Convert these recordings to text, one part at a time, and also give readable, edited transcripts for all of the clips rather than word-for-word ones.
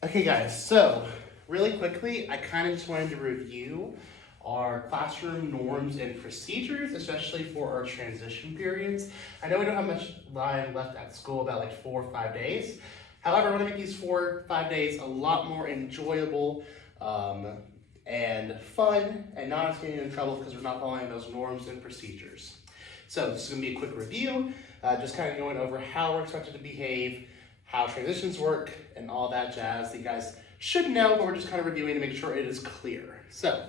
Okay guys, so really quickly, I kind of just wanted to review our classroom norms and procedures, especially for our transition periods. I know we don't have much time left at school, about like 4 or 5 days. However, I want to make these 4 or 5 days a lot more enjoyable and fun, and not us getting in trouble because we're not following those norms and procedures. So this is going to be a quick review, just kind of going over how we're expected to behave, how transitions work, and all that jazz that you guys should know, but we're just kind of reviewing to make sure it is clear. So,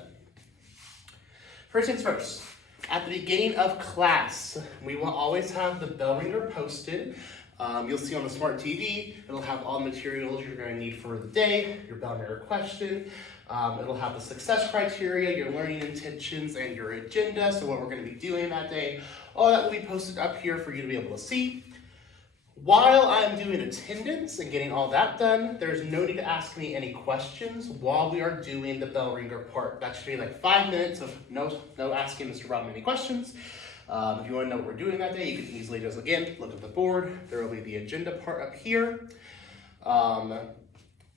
first things first, at the beginning of class, we will always have the bell ringer posted. You'll see on the smart TV, it'll have all the materials you're going to need for the day, your bell ringer question. It'll have the success criteria, your learning intentions, and your agenda, so what we're going to be doing that day. All that will be posted up here for you to be able to see. While I'm doing attendance and getting all that done, there's no need to ask me any questions while we are doing the bell ringer part. That should be like 5 minutes of no asking Mr. Robin any questions. If you want to know what we're doing that day, you can easily just, again, look at the board. There will be the agenda part up here.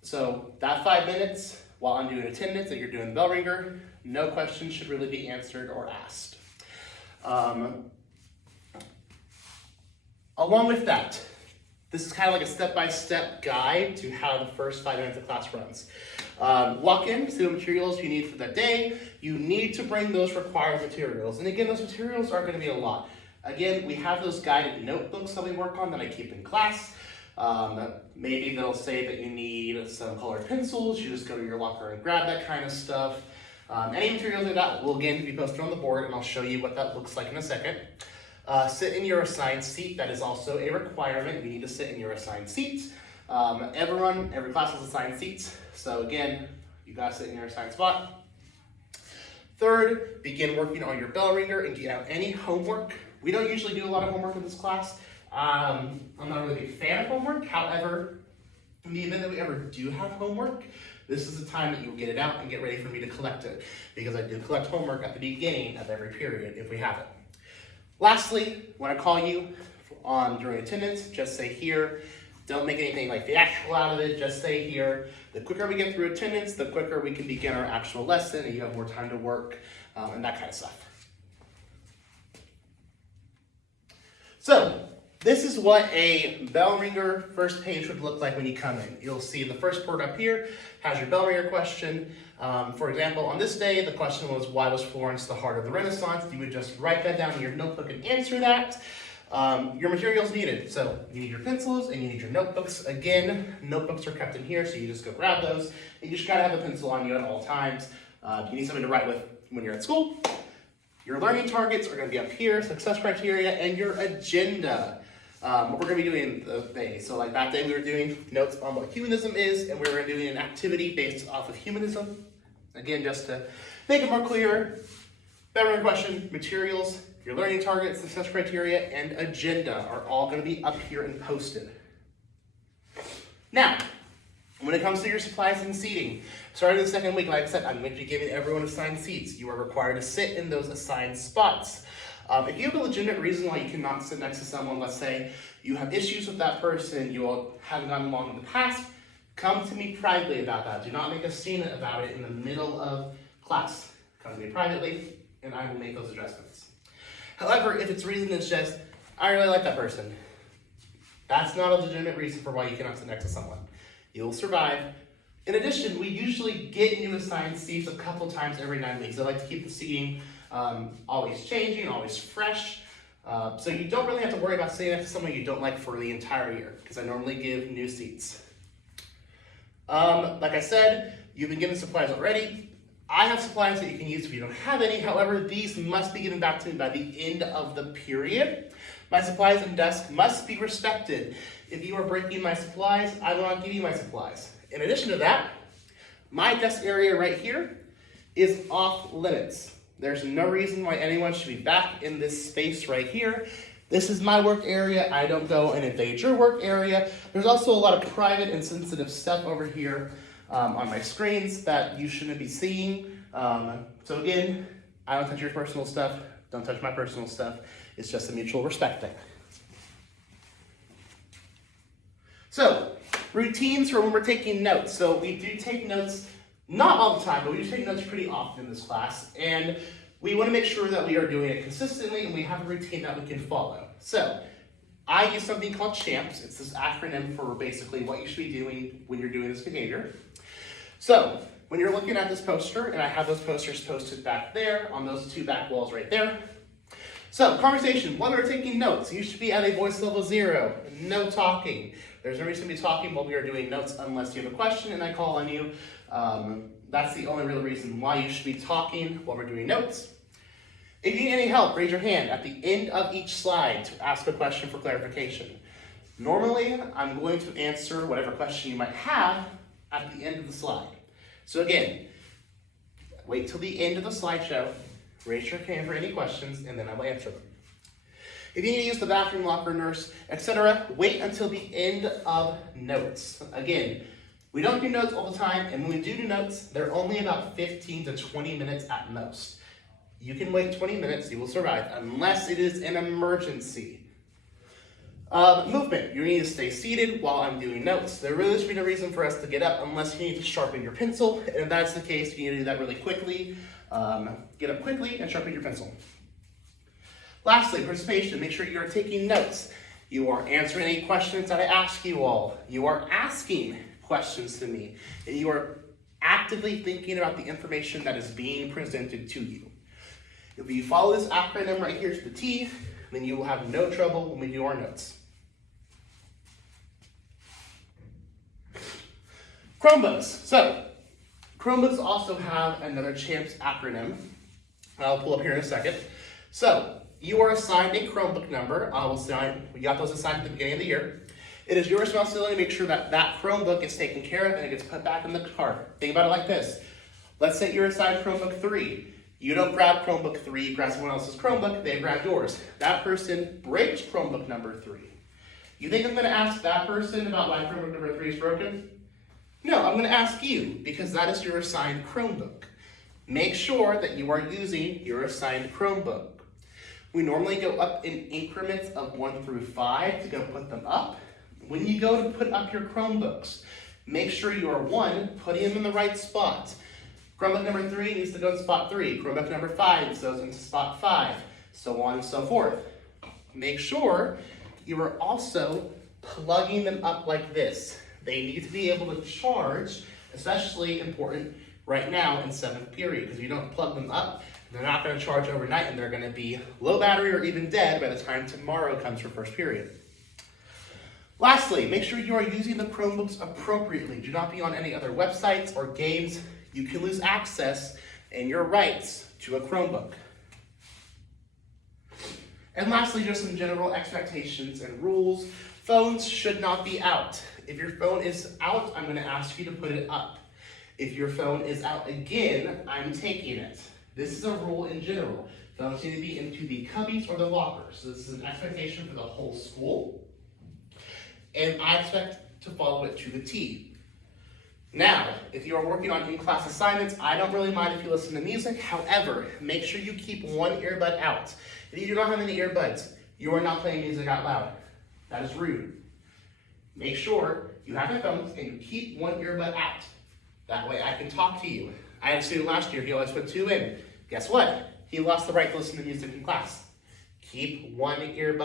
So that 5 minutes, while I'm doing attendance and you're doing the bell ringer, no questions should really be answered or asked. Along with that, this is kind of like a step-by-step guide to how the first 5 minutes of class runs. Walk in, see what materials you need for that day. You need to bring those required materials. And again, those materials are going to be a lot. Again, we have those guided notebooks that we work on that I keep in class. Maybe they'll say that you need some colored pencils. You just go to your locker and grab that kind of stuff. Any materials like that will again be posted on the board, and I'll show you what that looks like in a second. Sit in your assigned seat. That is also a requirement. You need to sit in your assigned seat. Every class has assigned seats. So again, you gotta sit in your assigned spot. Third, begin working on your bell ringer and get out any homework. We don't usually do a lot of homework in this class. I'm not a really big fan of homework. However, in the event that we ever do have homework, this is the time that you'll get it out and get ready for me to collect it, because I do collect homework at the beginning of every period if we have it. Lastly, when I call you during attendance, just say here. Don't make anything like theatrical out of it, just say here. The quicker we get through attendance, the quicker we can begin our actual lesson and you have more time to work and that kind of stuff. So, this is what a bell ringer first page would look like when you come in. You'll see the first part up here has your bell ringer question. For example, on this day, the question was, why was Florence the heart of the Renaissance? You would just write that down in your notebook and answer that. Your materials needed. So you need your pencils and you need your notebooks. Again, notebooks are kept in here, so you just go grab those. And you just gotta have a pencil on you at all times. You need something to write with when you're at school. Your learning targets are gonna be up here, success criteria, and your agenda. What we're gonna be doing the day. So like that day we were doing notes on what humanism is, and we were doing an activity based off of humanism. Again, just to make it more clear, bell ringer question, materials, your learning targets, success criteria, and agenda are all gonna be up here and posted. Now, when it comes to your supplies and seating, starting the second week, like I said, I'm going to be giving everyone assigned seats. You are required to sit in those assigned spots. If you have a legitimate reason why you cannot sit next to someone, let's say you have issues with that person, you all haven't gotten along in the past, come to me privately about that. Do not make a scene about it in the middle of class. Come to me privately, and I will make those adjustments. However, if it's reason that's just, I really like that person, that's not a legitimate reason for why you cannot sit next to someone. You'll survive. In addition, we usually get new assigned seats a couple times every 9 weeks. I like to keep the seating always changing, always fresh. So you don't really have to worry about sitting next to someone you don't like for the entire year, because I normally give new seats. Like I said, you've been given supplies already. I have supplies that you can use if you don't have any. However, these must be given back to me by the end of the period. My supplies and desk must be respected. If you are breaking my supplies, I will not give you my supplies. In addition to that, my desk area right here is off limits. There's no reason why anyone should be back in this space right here. This is my work area. I don't go and invade your work area. There's also a lot of private and sensitive stuff over here on my screens that you shouldn't be seeing. So again, I don't touch your personal stuff. Don't touch my personal stuff. It's just a mutual respect thing. So, Routines for when we're taking notes. So we do take notes, not all the time, but we do take notes pretty often in this class. And we want to make sure that we are doing it consistently and we have a routine that we can follow. So I use something called CHAMPS. It's this acronym for basically what you should be doing when you're doing this behavior. So when you're looking at this poster, and I have those posters posted back there on those two back walls right there. So conversation, when we're taking notes, you should be at a voice level 0, no talking. There's no reason to be talking while we are doing notes unless you have a question and I call on you. That's the only real reason why you should be talking while we're doing notes. If you need any help, raise your hand at the end of each slide to ask a question for clarification. Normally, I'm going to answer whatever question you might have at the end of the slide. So again, wait till the end of the slideshow, raise your hand for any questions, and then I will answer them. If you need to use the bathroom, locker, nurse, etc., wait until the end of notes. Again, we don't do notes all the time, and when we do notes, they're only about 15 to 20 minutes at most. You can wait 20 minutes, you will survive, unless it is an emergency. Movement, you need to stay seated while I'm doing notes. There really should be no reason for us to get up unless you need to sharpen your pencil, and if that's the case, you need to do that really quickly. Get up quickly and sharpen your pencil. Lastly, participation, make sure you are taking notes. You are answering any questions that I ask you all. You are asking questions to me, and you are actively thinking about the information that is being presented to you. If you follow this acronym right here to the T, then you will have no trouble when we do our notes. Chromebooks. So, Chromebooks also have another CHAMPS acronym. I'll pull up here in a second. So, you are assigned a Chromebook number. We got those assigned at the beginning of the year. It is your responsibility to make sure that that Chromebook is taken care of and it gets put back in the cart. Think about it like this. Let's say you're assigned Chromebook 3. You don't grab Chromebook 3, you grab someone else's Chromebook, they grab yours. That person breaks Chromebook number 3. You think I'm going to ask that person about why Chromebook number 3 is broken? No, I'm going to ask you, because that is your assigned Chromebook. Make sure that you are using your assigned Chromebook. We normally go up in increments of 1 through 5 to go put them up. When you go to put up your Chromebooks, make sure you are, 1, putting them in the right spot. Chromebook number 3 needs to go in spot 3. Chromebook number 5 goes into spot 5, so on and so forth. Make sure you are also plugging them up like this. They need to be able to charge, especially important right now in 7th period, because if you don't plug them up, they're not going to charge overnight and they're going to be low battery or even dead by the time tomorrow comes for 1st period. Lastly, make sure you are using the Chromebooks appropriately. Do not be on any other websites or games. You can lose access and your rights to a Chromebook. And lastly, just some general expectations and rules. Phones should not be out. If your phone is out, I'm going to ask you to put it up. If your phone is out again, I'm taking it. This is a rule in general. Phones need to be into the cubbies or the lockers. So this is an expectation for the whole school. And I expect to follow it to the T. Now, if you are working on in-class assignments, I don't really mind if you listen to music. However, make sure you keep one earbud out. If you do not have any earbuds, you are not playing music out loud. That is rude. Make sure you have headphones and you keep one earbud out. That way I can talk to you. I had a student last year, he always put 2 in. Guess what? He lost the right to listen to music in class. Keep one earbud